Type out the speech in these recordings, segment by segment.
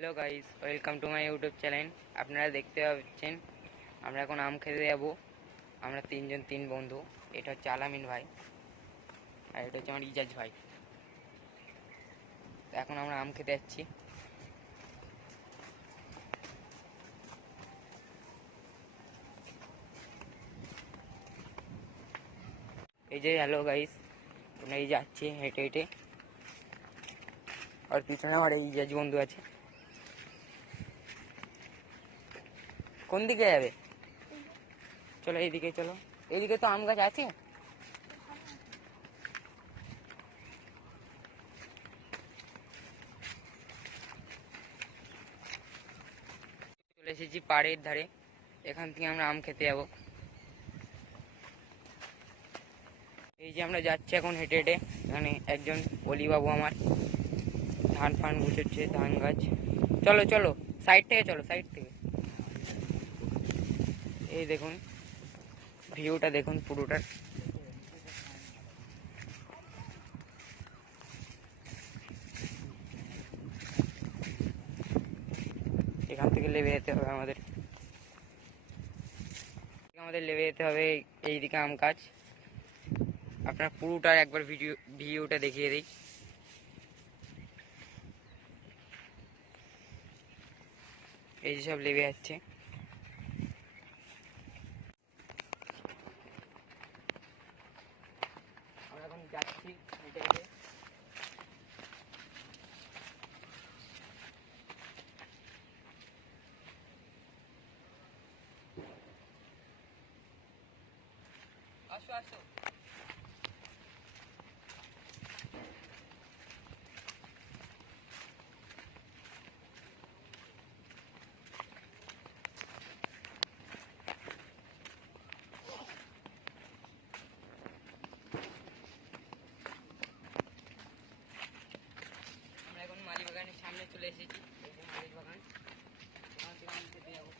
Hello guys, welcome to my YouTube channel. আপনারা দেখতে পাচ্ছেন আমরা এখন আম খেতে যাব। আমরা তিন বন্ধু। এটা হচ্ছে আলামিন ভাই, আর এটা হচ্ছে আমার ইজাজ ভাই। এখন আমরা আম খেতে যাচ্ছি। এই যে হ্যালো গাইস, আমরা এই যাচ্ছি হেঁটে হেঁটে, আর পিছনে আমার এই ইজাজ বন্ধু আছে। কোন দিকে যাবে? চলো এইদিকে, চলো। এইদিকে তো আম গাছ আছে। চলে এসেছি পাড়ের ধারে। এখান থেকে আমরা আম খেতে যাবো। এই যে আমরা যাচ্ছি এখন হেঁটে হেঁটে। এখানে একজন অলিবাবু আমার ধান ফান গুছোচ্ছে, ধান গাছ। চলো চলো, সাইড থেকে চলো, সাইড থেকে। এই দেখুন ভিউটা, দেখুন পুরোটার। এখান থেকে লেবে যেতে হবে আমাদের, লেবে যেতে হবে এইদিকে আম গাছ। আপনার পুরোটার একবার ভিডিওটা দেখিয়ে দিই। এই যে সব লেবে যাচ্ছে। আমরা এখন যাচ্ছি হেঁটে হেঁটে। আসো আসো। আমরা এখন মালি বাগানের সামনে চলে এসেছি। এই যে মালি বাগান, ওখান থেকে আমি খেতে যাবো।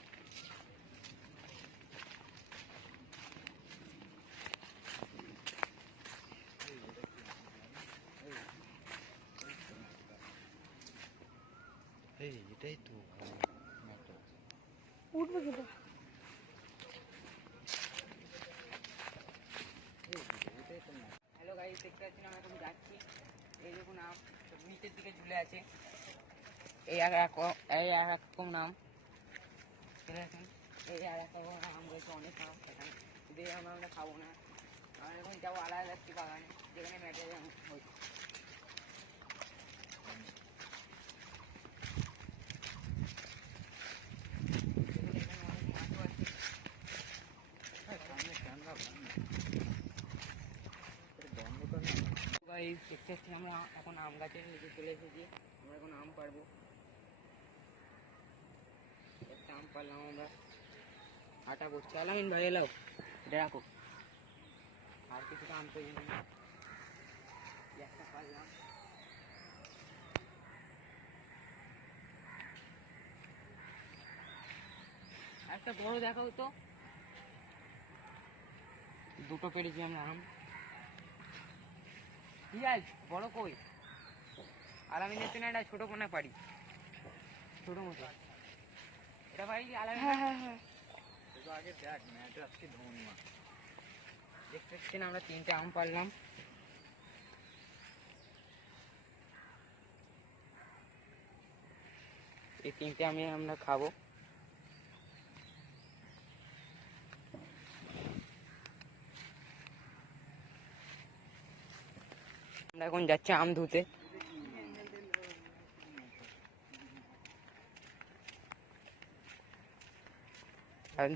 এটাই তো উঠবে কিন্তু। হ্যালো গাইস, দেখতে পাচ্ছেন আমরা এখন যাচ্ছি। এই দেখুন আম সব নিচের দিকে ঝুলে আছে। এই আর এক রকম নাম। দেখুন এই আর এক রকম আম রয়েছে, অনেক আম। এখানে যদি আমরা খাবো না। আমরা এখন যাবো আলাদা একটি বাগানে, যেখানে ম্যাটেরিয়াল হচ্ছে। দেখতে পাচ্ছি আমরা এখন আম গাছের নিচে চলে এসেছি। আমরা এখন আম পারবো। একটা আম পারলাম আমরা। আটা করছি। আলামিন ভাই এলো, এটা রাখো। আর কিছুটা আম তৈরি নেই, একটা পারলাম। একটা বড় দেখাও তো। দুটো পেরেছি আমরা আম। ঠিক আছে, বড় কই? আলামিনের জন্য একটা ছোট কোনা পারি, ছোট মতো। এটা পারি আলামিন? হ্যাঁ হ্যাঁ হ্যাঁ। আগে দেখ ম্যাট আজকে ধন্যবাদ। দেখতে পাচ্ছেন আমরা তিনটে আম পারলাম। এই তিনটে আমি আমরা খাবো। আমরা এখন যাচ্ছি আম ধুতে।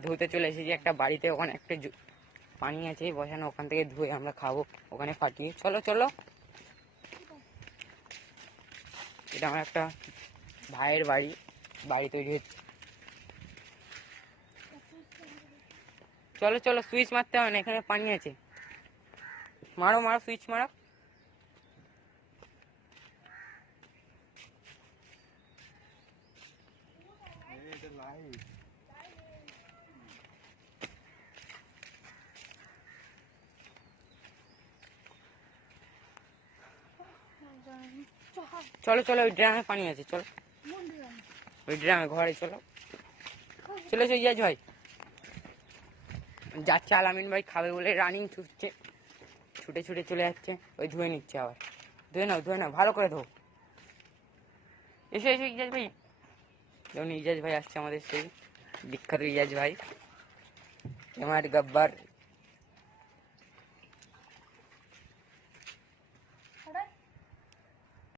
ধুতে চলে এসেছি একটা বাড়িতে, ওখানে একটা পানি আছে বসানো, ওখান থেকে ধুয়ে আমরা খাবো ওখানে ফাটিয়ে। চলো চলো। এটা আমার একটা ভাইয়ের বাড়ি, বাড়ি তৈরি হচ্ছে। চলো চলো, সুইচ মারতে হবে না, এখানে পানি আছে। মারো মারো, সুইচ মারো। এটা লাইট চলো চলো, ওই ড্রামে পানি আছে, চলো। ওই ড্রামে ঘরে চলো চলে এসো ইয়াজ ভাই। যাচ্ছে আলামিন ভাই খাবে বলে রানিং ছুটছে, ছুটে ছুটে চলে যাচ্ছে। ওই ধুয়ে নিচ্ছে আবার, ধুয়ে নাও ভালো করে ধো। এসো এসো ইজাজ ভাই, যেমন ইজাজ ভাই আসছে আমাদের সেই বিখ্যাত ইজাজ ভাই, এমআর গব্বার